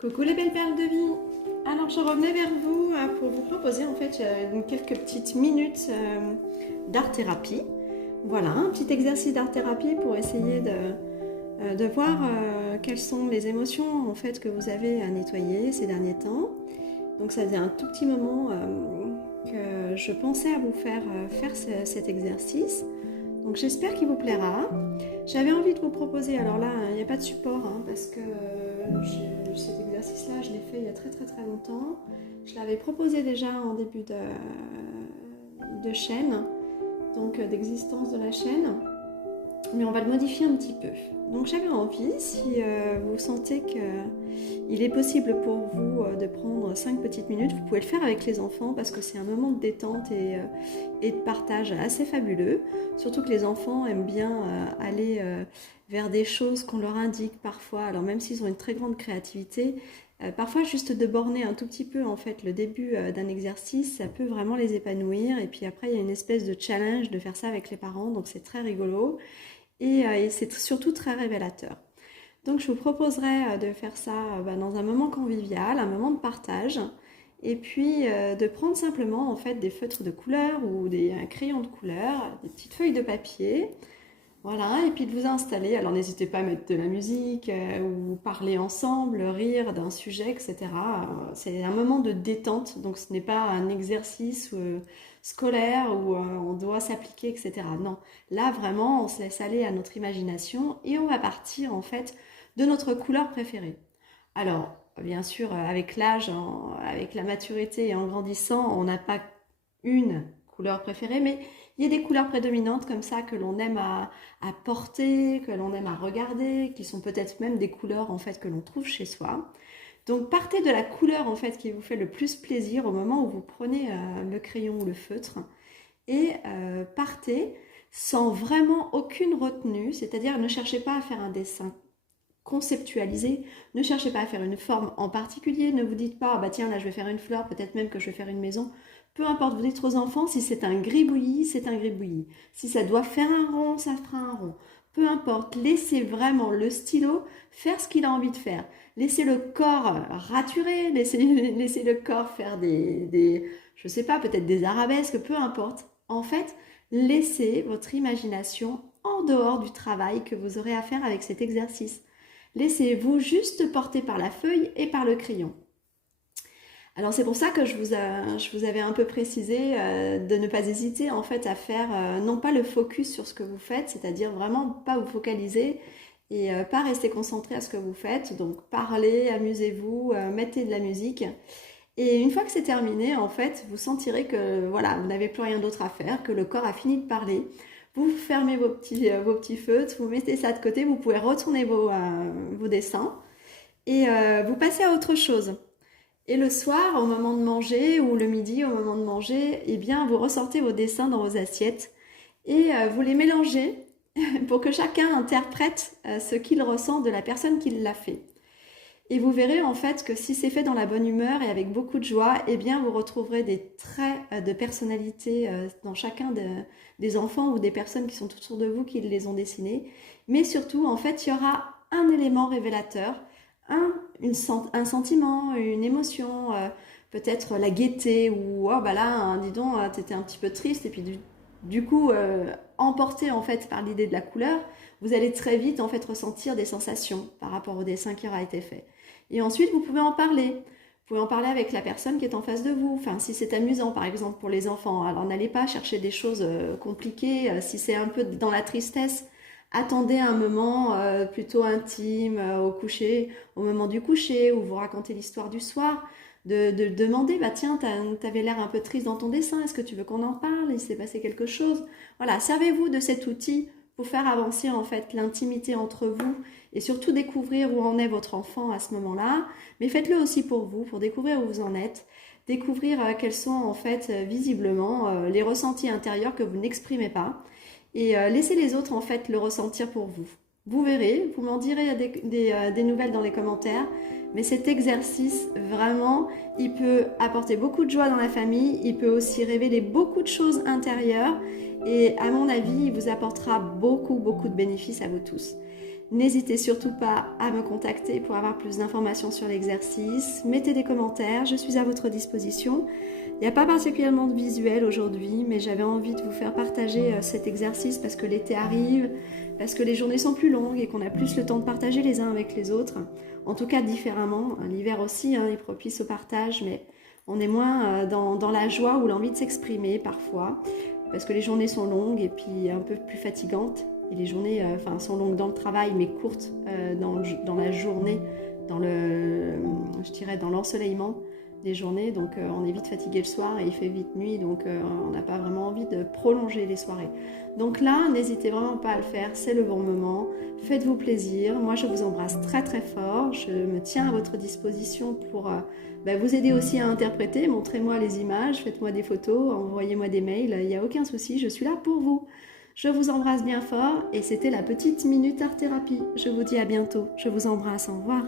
Coucou les belles perles de vie. Alors je revenais vers vous pour vous proposer en fait quelques petites minutes d'art-thérapie. Voilà, un petit exercice d'art-thérapie pour essayer de voir quelles sont les émotions en fait que vous avez à nettoyer ces derniers temps. Donc ça faisait un tout petit moment que je pensais à vous faire cet exercice. Donc j'espère qu'il vous plaira. J'avais envie de vous proposer, alors là, il n'y a pas de support, parce que cet exercice-là, je l'ai fait il y a très très très longtemps. Je l'avais proposé déjà en début de chaîne, donc d'existence de la chaîne, mais on va le modifier un petit peu. Donc j'avais envie, si vous sentez qu'il est possible pour vous de prendre 5 petites minutes, vous pouvez le faire avec les enfants parce que c'est un moment de détente et de partage assez fabuleux. Surtout que les enfants aiment bien aller vers des choses qu'on leur indique parfois. Alors même s'ils ont une très grande créativité, parfois juste de borner un tout petit peu en fait le début d'un exercice, ça peut vraiment les épanouir. Et puis après il y a une espèce de challenge de faire ça avec les parents, donc c'est très rigolo et c'est surtout très révélateur. Donc je vous proposerai de faire ça dans un moment convivial, un moment de partage, et puis de prendre simplement en fait des feutres de couleur ou des crayons de couleur, des petites feuilles de papier, voilà, et puis de vous installer. Alors n'hésitez pas à mettre de la musique ou parler ensemble, rire d'un sujet, etc. C'est un moment de détente, donc ce n'est pas un exercice scolaire où on doit s'appliquer, etc. Non, là vraiment on se laisse aller à notre imagination et on va partir en fait de notre couleur préférée. Alors bien sûr avec l'âge, avec la maturité et en grandissant, on n'a pas une couleur préférée, mais il y a des couleurs prédominantes comme ça que l'on aime à porter, que l'on aime à regarder, qui sont peut-être même des couleurs en fait que l'on trouve chez soi. Donc partez de la couleur en fait qui vous fait le plus plaisir au moment où vous prenez le crayon ou le feutre et partez sans vraiment aucune retenue, c'est-à-dire ne cherchez pas à faire un dessin conceptualisé, ne cherchez pas à faire une forme en particulier, ne vous dites pas, bah tiens là je vais faire une fleur, peut-être même que je vais faire une maison. Peu importe, vous dites aux enfants, si c'est un gribouillis, c'est un gribouillis. Si ça doit faire un rond, ça fera un rond. Peu importe, laissez vraiment le stylo faire ce qu'il a envie de faire. Laissez le corps raturer, laissez le corps faire je sais pas, peut-être des arabesques, peu importe. En fait, laissez votre imagination en dehors du travail que vous aurez à faire avec cet exercice. Laissez-vous juste porter par la feuille et par le crayon. Alors c'est pour ça que je vous avais un peu précisé de ne pas hésiter en fait à faire non pas le focus sur ce que vous faites, c'est-à-dire vraiment pas vous focaliser et pas rester concentré à ce que vous faites. Donc parlez, amusez-vous, mettez de la musique. Et une fois que c'est terminé, en fait, vous sentirez que voilà, vous n'avez plus rien d'autre à faire, que le corps a fini de parler. Vous fermez vos petits feutres, vous mettez ça de côté, vous pouvez retourner vos dessins et vous passez à autre chose. Et le soir, au moment de manger, ou le midi, au moment de manger, eh bien, vous ressortez vos dessins dans vos assiettes et vous les mélangez pour que chacun interprète ce qu'il ressent de la personne qui l'a fait. Et vous verrez en fait que si c'est fait dans la bonne humeur et avec beaucoup de joie, eh bien vous retrouverez des traits de personnalité dans chacun des enfants ou des personnes qui sont autour de vous qui les ont dessinés. Mais surtout, en fait, il y aura un élément révélateur, un sentiment, une émotion, peut-être la gaieté ou oh bah là, dis donc, t'étais un petit peu triste et puis du coup, emporté en fait par l'idée de la couleur, vous allez très vite en fait ressentir des sensations par rapport au dessin qui aura été fait. Et ensuite, vous pouvez en parler. Vous pouvez en parler avec la personne qui est en face de vous. Enfin, si c'est amusant, par exemple, pour les enfants. Alors, n'allez pas chercher des choses compliquées. Si c'est un peu dans la tristesse, attendez un moment plutôt intime au coucher, au moment du coucher, où vous racontez l'histoire du soir. De demander, bah tiens, t'avais l'air un peu triste dans ton dessin, est-ce que tu veux qu'on en parle? Il s'est passé quelque chose. Voilà, servez-vous de cet outil pour faire avancer en fait l'intimité entre vous et surtout découvrir où en est votre enfant à ce moment-là. Mais faites-le aussi pour vous, pour découvrir où vous en êtes, découvrir quels sont en fait visiblement les ressentis intérieurs que vous n'exprimez pas et laissez les autres en fait le ressentir pour vous. Vous verrez, vous m'en direz des nouvelles dans les commentaires, mais cet exercice, vraiment, il peut apporter beaucoup de joie dans la famille, il peut aussi révéler beaucoup de choses intérieures et à mon avis, il vous apportera beaucoup, beaucoup de bénéfices à vous tous. N'hésitez surtout pas à me contacter pour avoir plus d'informations sur l'exercice. Mettez des commentaires, je suis à votre disposition. Il n'y a pas particulièrement de visuel aujourd'hui, mais j'avais envie de vous faire partager cet exercice parce que l'été arrive, parce que les journées sont plus longues et qu'on a plus le temps de partager les uns avec les autres. En tout cas différemment. L'hiver aussi est propice au partage, mais on est moins dans la joie ou l'envie de s'exprimer parfois, parce que les journées sont longues et puis un peu plus fatigantes. Et les journées sont longues dans le travail, mais courtes dans la journée, dans l'ensoleillement des journées. Donc on est vite fatigué le soir et il fait vite nuit, donc on n'a pas vraiment envie de prolonger les soirées. Donc là, n'hésitez vraiment pas à le faire, c'est le bon moment. Faites-vous plaisir. Moi, je vous embrasse très très fort. Je me tiens à votre disposition pour vous aider aussi à interpréter. Montrez-moi les images, faites-moi des photos, envoyez-moi des mails. Il n'y a aucun souci, je suis là pour vous. Je vous embrasse bien fort et c'était la petite minute art thérapie. Je vous dis à bientôt. Je vous embrasse. Au revoir.